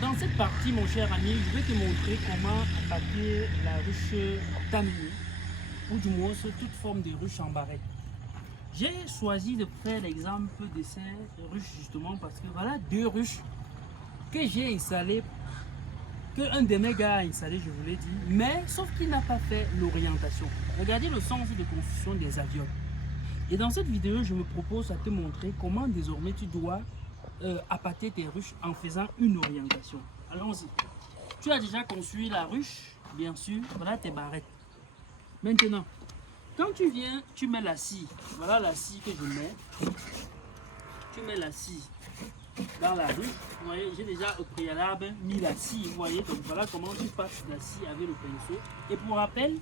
Dans cette partie, mon cher ami, je vais te montrer comment attaquer la ruche damier, ou du moins toute forme de ruche en barrette. J'ai choisi de faire l'exemple de ces ruches justement parce que voilà deux ruches que j'ai installées, que un de mes gars a installé, je vous l'ai dit, mais sauf qu'il n'a pas fait l'orientation. Regardez le sens de construction des avions. Et dans cette vidéo, je me propose à te montrer comment désormais tu dois appâter tes ruches en faisant une orientation. Allons-y. Tu as déjà construit la ruche, bien sûr, voilà tes barrettes. Maintenant, quand tu viens, tu mets la scie. Voilà la scie que je mets. Tu mets la scie dans la ruche. Vous voyez, j'ai déjà au préalable mis la scie. Vous voyez, donc voilà comment tu passes la scie avec le pinceau. Et pour rappel,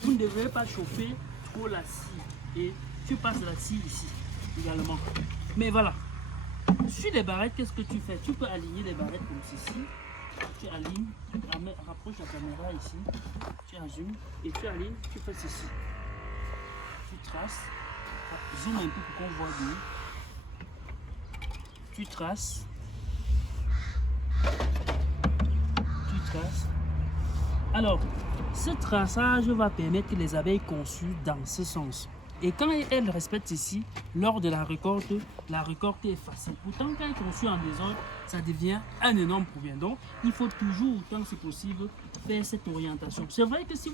vous ne devez pas chauffer trop la scie. Et tu passes la scie ici également. Mais voilà. Sur les barrettes, qu'est-ce que tu fais? Tu peux aligner les barrettes comme ceci. Tu alignes, rapproche la caméra ici. Tu zoomes et tu alignes, tu fais ceci. Tu traces. Zoom un peu pour qu'on voit bien. Tu traces. Tu traces. Alors, ce traçage va permettre que les abeilles conçues dans ce sens. Et quand elles respectent ceci, lors de la récolte est facile. Pourtant, quand elles sont conçues en désordre, ça devient un énorme problème. Donc, il faut toujours, tant que c'est possible, faire cette orientation. C'est vrai que si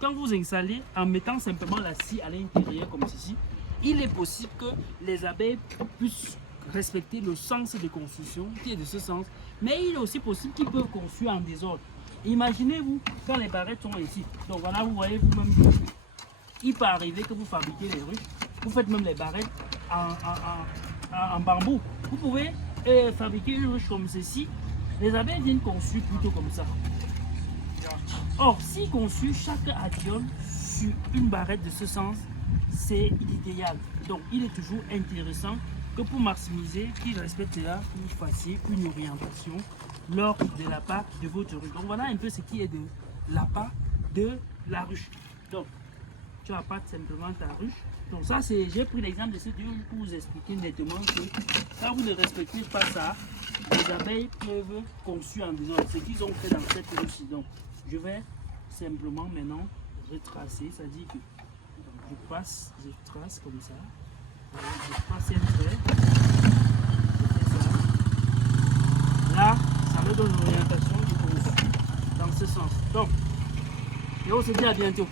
quand vous installez en mettant simplement la scie à l'intérieur comme ceci, il est possible que les abeilles puissent respecter le sens de construction qui est de ce sens. Mais il est aussi possible qu'ils peuvent construire en désordre. Imaginez-vous quand les barrettes sont ici. Donc voilà, vous voyez vous-même. Il peut arriver que vous fabriquez les ruches, vous faites même les barrettes en bambou. Vous pouvez fabriquer une ruche comme ceci. Les abeilles viennent construire plutôt comme ça. Or, si conçu chaque avion sur une barrette de ce sens, c'est idéal. Donc, il est toujours intéressant que pour maximiser, qu'il respecte là, vous fassiez une orientation lors de l'appât de votre ruche. Donc, voilà un peu ce qui est de l'appât de la ruche. Donc, tu appâtes simplement ta ruche. Donc ça, j'ai pris l'exemple de cette vidéo pour vous expliquer nettement que quand vous ne respectez pas ça, les abeilles peuvent construire en désordre. Ce qu'ils ont fait dans cette ruche. Donc, je vais simplement maintenant retracer, c'est-à-dire que je trace comme ça. Voilà, je trace un trait. Je fais ça. Là, ça me donne l'orientation du construit dans ce sens. Donc, et on se dit à bientôt.